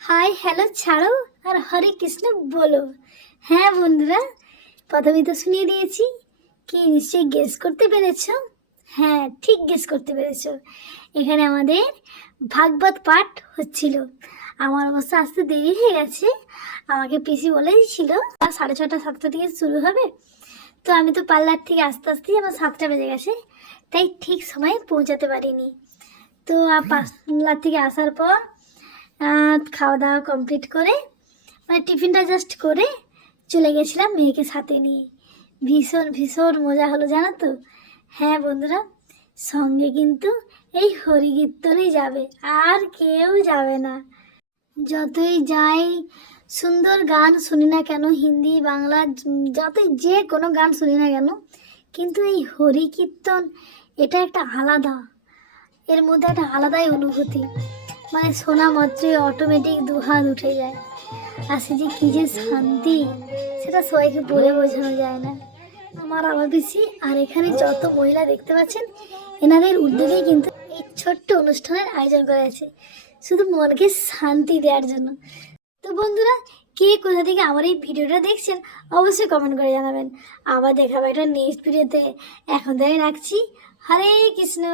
Hi hello ছাড়ো আর হরে কৃষ্ণ বলো। হ্যাঁ বন্ধুরা, প্রথমেই তো শুনিয়ে দিয়েছি। কি নিশ্চয়ই গেস করতে পেরেছো? হ্যাঁ, ঠিক গেস করতে পেরেছো। এখানে আমাদের ভাগবত পাঠ হচ্ছিল। আমার অবশ্য আসতে দেরি হয়ে গেছে। আমাকে পিসি বলেছিল 6:30 7টা থেকে শুরু হবে। তো আমি তো পার্লার থেকে আস্তে আস্তেই আমার 7টা বেজে গেছে, তাই ঠিক সময়ে পৌঁছাতে পারিনি। তো পার্লার থেকে আসার পর খাওয়া দাওয়া কমপ্লিট করে মানে টিফিনটা জাস্ট করে চলে গেছিলাম মেয়েকে সাথে নিয়ে। ভীষণ ভীষণ মজা হলো জানো তো। হ্যাঁ বন্ধুরা, সঙ্গে কিন্তু এই হরিকীর্তনই যাবে, আর কেউ যাবে না। যতই যাই সুন্দর গান শুনি না কেন, হিন্দি বাংলা যতই যে কোনো গান শুনি না কেন, কিন্তু এই হরিকীর্তন এটা একটা আলাদা, এর মধ্যে একটা আলাদাই অনুভূতি। মানে শোনা মাত্রই অটোমেটিক দুহাত উঠে যায়। আর সে যে কী যে শান্তি, সেটা সবাইকে বলে বোঝানো যায় না। আমার বেশি আর এখানে যত মহিলা দেখতে পাচ্ছেন, এনাদের উদ্যোগেই কিন্তু এই ছোট্ট অনুষ্ঠানের আয়োজন করা আছে, শুধু মনকে শান্তি দেওয়ার জন্য। তো বন্ধুরা, কে কোথা থেকে আমার এই ভিডিওটা দেখছেন অবশ্যই কমেন্ট করে জানাবেন। আবার দেখাবো একটা নেক্সট ভিডিওতে। এখন তাই রাখছি। হরে কৃষ্ণ।